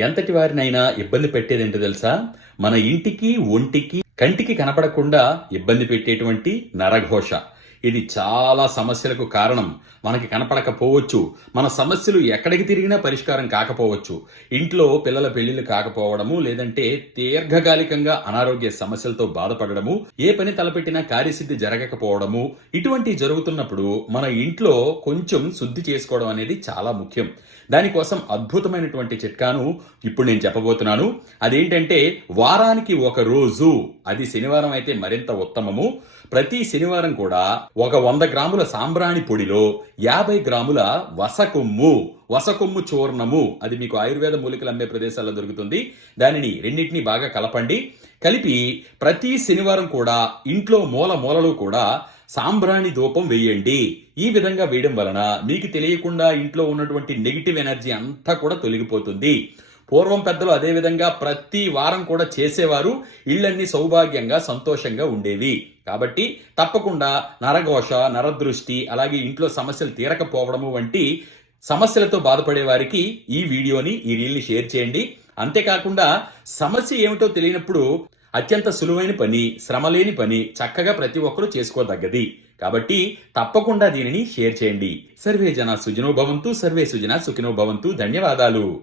ఎంతటి వారినైనా ఇబ్బంది పెట్టేదేంటో తెలుసా? మన ఇంటికి ఒంటికి కంటికి కనపడకుండా ఇబ్బంది పెట్టేటువంటి నరఘోష. ఇది చాలా సమస్యలకు కారణం. మనకి కనపడకపోవచ్చు. మన సమస్యలు ఎక్కడికి తిరిగినా పరిష్కారం కాకపోవచ్చు. ఇంట్లో పిల్లల పెళ్ళిళ్ళు కాకపోవడము లేదంటే దీర్ఘకాలికంగా అనారోగ్య సమస్యలతో బాధపడడము ఏ పని తలపెట్టినా కార్యసిద్ధి జరగకపోవడము ఇటువంటి జరుగుతున్నప్పుడు మన ఇంట్లో కొంచెం శుద్ధి చేసుకోవడం అనేది చాలా ముఖ్యం. దానికోసం అద్భుతమైనటువంటి చిట్కాను ఇప్పుడు నేను చెప్పబోతున్నాను. అదేంటంటే వారానికి ఒక రోజు అది శనివారం అయితే మరింత ఉత్తమము. ప్రతి శనివారం కూడా ఒక వంద గ్రాముల సాంబ్రాణి పొడిలో యాభై గ్రాముల వసకొమ్ము వసకొమ్ము చూర్ణము అది మీకు ఆయుర్వేద మూలికలు అమ్మే ప్రదేశాల్లో దొరుకుతుంది. దానిని రెండింటిని బాగా కలపండి. కలిపి ప్రతి శనివారం కూడా ఇంట్లో మూల మూలలో కూడా సాంబ్రాణి ధూపం వేయండి. ఈ విధంగా వేయడం వలన మీకు తెలియకుండా ఇంట్లో ఉన్నటువంటి నెగిటివ్ ఎనర్జీ అంతా కూడా తొలగిపోతుంది. పూర్వం పెద్దలు అదే విధంగా ప్రతి వారం కూడా చేసేవారు. ఇళ్ళన్నీ సౌభాగ్యంగా సంతోషంగా ఉండేవి. కాబట్టి తప్పకుండా నరఘోష నరదృష్టి అలాగే ఇంట్లో సమస్యలు తీరకపోవడము వంటి సమస్యలతో బాధపడే వారికి ఈ వీడియోని ఈ రీల్ని షేర్ చేయండి. అంతేకాకుండా సమస్య ఏమిటో తెలియనప్పుడు అత్యంత సులువైన పని శ్రమలేని పని చక్కగా ప్రతి ఒక్కరూ చేసుకోదగ్గది. కాబట్టి తప్పకుండా దీనిని షేర్ చేయండి. సర్వే జన సుజనో భవంతు సర్వే సుజన సుఖినో భవంతు. ధన్యవాదాలు.